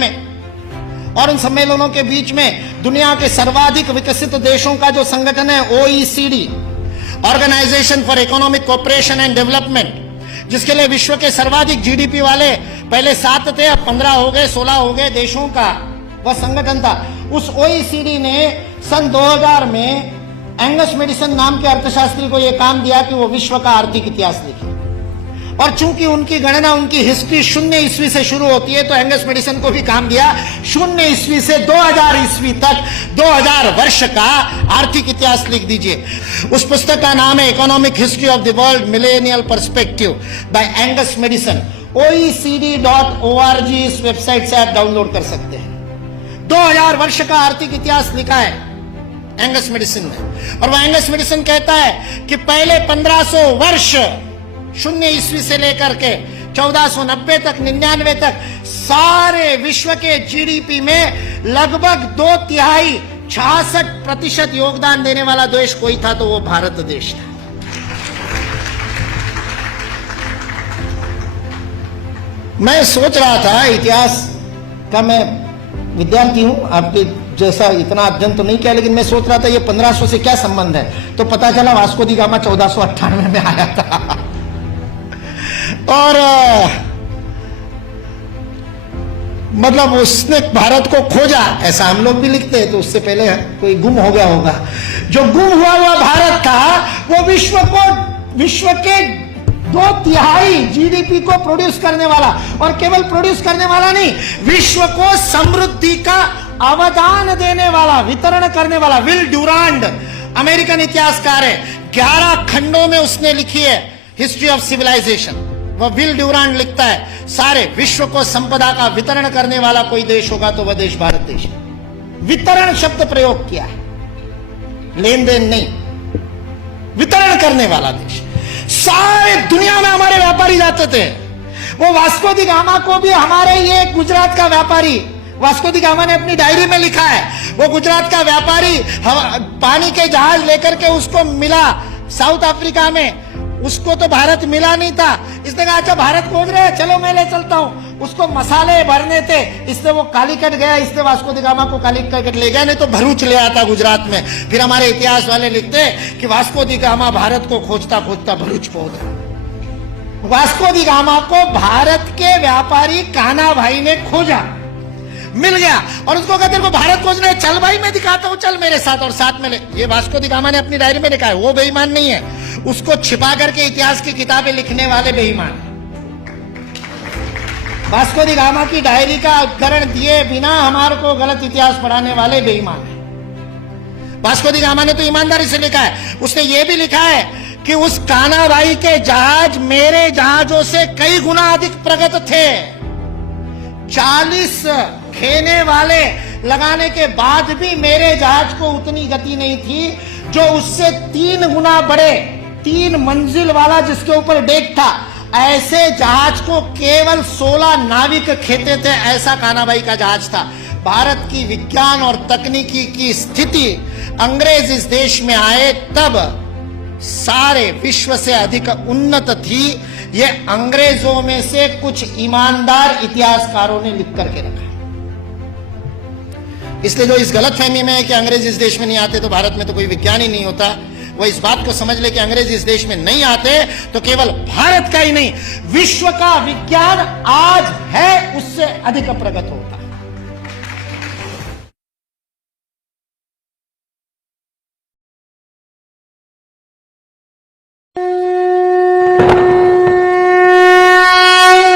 में, और उन सम्मेलनों के बीच में दुनिया के सर्वाधिक विकसित देशों का जो संगठन है OECD, organisation for economic cooperation and development, जिसके लिए विश्व के सर्वाधिक जीडीपी वाले पहले 7 थे, अब 15 हो गए, 16 हो गए देशों का वह संगठन था। उस ओईसीडी ने सन 2000 में एंगस मेडिसन नाम के अर्थशास्त्री को यह काम दिया कि वो विश्व का आर्थिक इतिहास लिखे, और चूंकि उनकी गणना, उनकी हिस्ट्री 0 ईस्वी से शुरू होती है, तो एंगस मेडिसन को भी काम दिया 0 ईस्वी से 2000 ईस्वी तक 2000 वर्ष का आर्थिक इतिहास लिख दीजिए। उस पुस्तक का नाम है economic history of the world millennial perspective by Angus Maddison. OECD.org इस वेबसाइट से आप डाउनलोड कर सकते हैं। 2000 वर्ष का आर्थिक इतिहास लिखा है एंगस मेडिसन ने, और वह एंगस मेडिसन कहता है कि पहले 1500 वर्ष 0 ईस्वी से लेकर के 1490 तक, 99 तक सारे विश्व के जीडीपी में लगभग 2/3 66% योगदान देने वाला देश कोई था तो वो भारत देश था। मैं सोच रहा था, इतिहास का मैं विद्यार्थी हूं, आपके जैसा इतना अध्ययन तो नहीं किया, लेकिन मैं सोच रहा था ये 1500 से क्या संबंध है, तो पता चला वास्को दी गामा 1498 में आया था। और मतलब उसने भारत को खोजा, ऐसा हम लोग भी लिखते हैं, तो उससे पहले कोई गुम हो गया होगा। जो गुम हुआ भारत था वो विश्व के 2/3 जीडीपी को प्रोड्यूस करने वाला, और केवल प्रोड्यूस करने वाला नहीं, विश्व को समृद्धि का अवदान देने वाला, वितरण करने वाला। विल ड्यूरांड अमेरिकन इतिहासकार है, 11 खंडों में उसने लिखी है हिस्ट्री ऑफ सिविलाइजेशन। वह विल ड्यूरांड लिखता है सारे विश्व को संपदा का वितरण करने वाला कोई देश होगा तो वह देश भारत देश है। वितरण शब्द प्रयोग किया है, लेन देन नहीं, वितरण करने वाला देश। सारे दुनिया में हमारे व्यापारी जाते थे। वो वास्को दी गामा को भी हमारे ये गुजरात का व्यापारी, वास्को दी गामा ने अपनी डायरी में लिखा है, वो गुजरात का व्यापारी पानी के जहाज लेकर के उसको मिला साउथ अफ्रीका में, उसको तो भारत मिला नहीं था। इसने कहा अच्छा भारत खोज रहे हैं, चलो मैं ले चलता हूं। उसको मसाले भरने थे, इससे वो कालीकट गया, इससे वास्को दी गामा को कालीकट ले गया, नहीं तो भरूच ले आता गुजरात में। फिर हमारे इतिहास वाले लिखते कि वास्को दी गामा भारत को खोजता खोजता भरूच पहुंच गया। वास्को दी गामा को भारत के व्यापारी कान्हा भाई ने खोजा, मिल गया, और उसको कहते हैं भारत खोजना है, चल भाई मैं दिखाता हूं, चल मेरे साथ, और साथ में ले। ये वास्को दी गामा ने अपनी डायरी में लिखा है, वो बेईमान नहीं है, उसको छिपा करके इतिहास की किताबें लिखने वाले बेईमान। वास्को दी गामा की डायरी का उद्धरण दिए बिना हमारे को गलत इतिहास पढ़ाने वाले बेईमान है। वास्को दी गामा ने तो ईमानदारी से लिखा है, उसने ये भी लिखा है कि उस कान्हा भाई के जहाज मेरे जहाजों से कई गुना अधिक प्रगत थे। 40 खेने वाले लगाने के बाद भी मेरे जहाज को उतनी गति नहीं थी जो उससे 3 गुना बड़े, 3 मंजिल वाला जिसके ऊपर डेक था, ऐसे जहाज को केवल 16 नाविक खेते थे। ऐसा कान्हा भाई का जहाज था। भारत की विज्ञान और तकनीकी की स्थिति अंग्रेज इस देश में आए तब सारे विश्व से अधिक उन्नत थी। ये अंग्रेजों में से कुछ ईमानदार इतिहासकारों ने लिख करके रखा। इसलिए जो इस गलतफहमी में है कि अंग्रेज इस देश में नहीं आते तो भारत में तो कोई विज्ञान ही नहीं होता, वो इस बात को समझ ले कि अंग्रेज इस देश में नहीं आते तो केवल भारत का ही नहीं, विश्व का विज्ञान आज है उससे अधिक प्रगत हो।